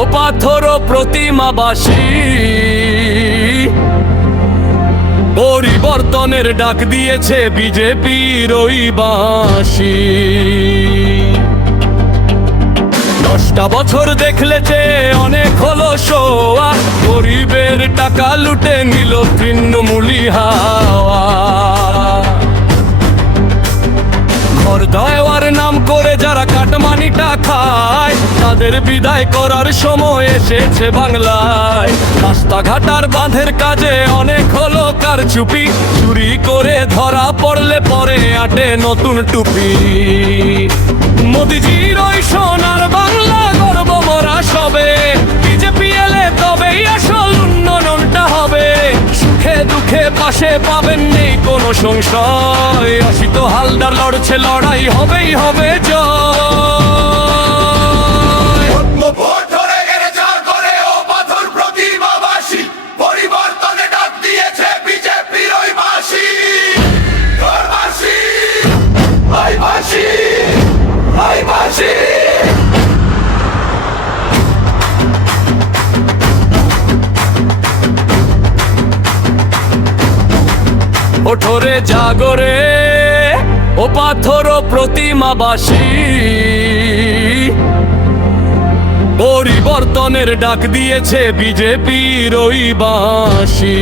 ও পাথর প্রতিমাবাসী, পরিবর্তনের ডাক দিয়েছে বিজেপির ওই বাঁশি। 10টা বছর দেখলে যে অনেক হলো শোয়া, গরিবের টাকা লুটে নিল তৃণমূলী হাওয়া। ঘর দেওয়ার নাম করে যারা কাটমানিটা খায়, তাদের বিদায় করার সময় এসেছে বাংলায়। রাস্তাঘাটার বাঁধের কাজে অনেক হলো কারচুপি, চুরি করে ধরা পড়লে পরে আটে নতুন টুপি। মোদিজির ওই সোনার বাংলা গর্ব মোরা সবে, বিজেপি এলে তবেই আসল উন্নয়নটা হবে। সুখে দুঃখে পাশে পাবেন নেই কোনো সংশয়, অসিত হালদার লড়ছে লড়াই হবেই হবে জয়। ওঠরে জাগরে ও পাথর প্রতিমাবাসী, পরিবর্তনের ডাক দিয়েছে বিজেপির ওই বাঁশি।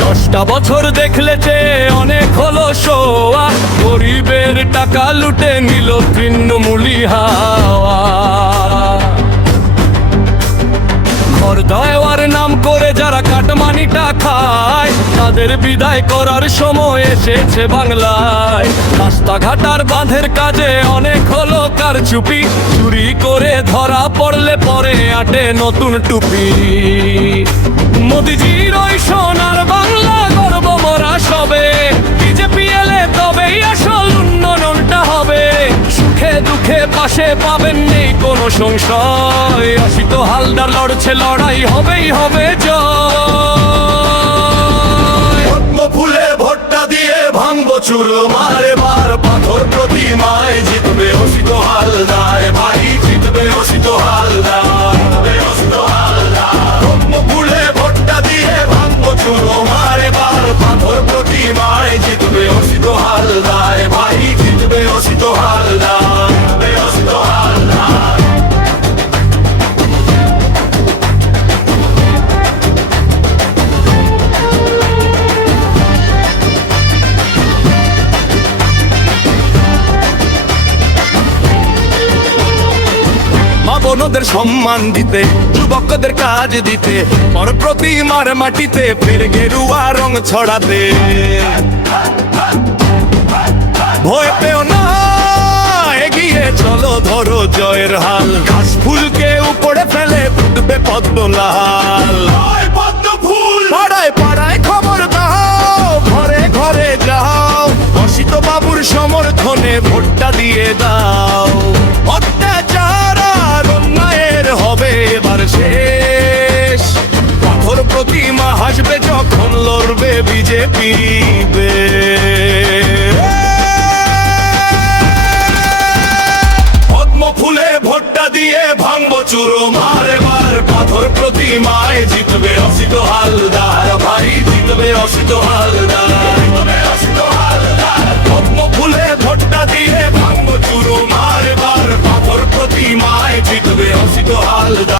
10টা বছর দেখলে যে অনেক হলো শোয়া, গরিবের টাকা লুটে নিল তৃণমূলী হাওয়া। ঘর দেওয়ার নাম করে যারা কাটমানিটা খায়, তাদের বিদায় করার সময় এসেছে বাংলায়। রাস্তাঘাটার বাঁধের কাজে অনেক হলো কারচুপি, চুরি করে ধরা পড়লে পরে আটে নতুন টুপি। মোদিজির ওই সোনার বাংলা গর্ব মোরা সবে, বিজেপি এলে তবেই আসল উন্নয়নটা হবে। সুখে দুঃখে পাশে পাবেন নেই কোনো সংশয়, অসিত হালদার লড়ছে লড়াই হবেই হবে জয়। ফুলে ভোটটা দিয়ে ভাঙবো চুরমার, এবার পাথর প্রতিমায় জিতবে অসিত হালদার, ভাই জিতবে অসিত হালদার। ফুলে ভোটটা দিয়ে ভাঙবো চুরমার, এবার পাথর প্রতিমায় জিতবে অসিত হালদার, ভাই জিতবে অসিত হালদার। বোনদের সম্মান দিতে, যুবকদের কাজ দিতে, পর প্রতিমার মাটিতে ফের গেরুয়া রং ছড়াতে। ভয় পেও না, এগিয়ে চলো ধরো জয়ের হাল, ঘাস ফুলকে উপরে ফেলে ফুটবে পদ্ম লাল। পাড়ায় পাড়ায় খবর দাও, ঘরে ঘরে যাও, অসিত বাবুর সমর্থনে ভোটটা দিয়ে দাও। অত্যাচার আর অন্যায়ের হবে এবার শেষ, পাথর প্রতিমা হাসবে যখন লড়বে বিজেপি। পদ্ম ফুলে ভোটটা দিয়ে ভাঙবো চুরমার, এবার পাথর প্রতিমায় জিতবে অসিত হালদার, ভাই জিতবে অসিত হালদার। পদ্ম ফুলে ভোটটা দিয়ে ভাঙবো চুরমার, এবার পাথর প্রতিমায় জিতবে অসিত হালদার।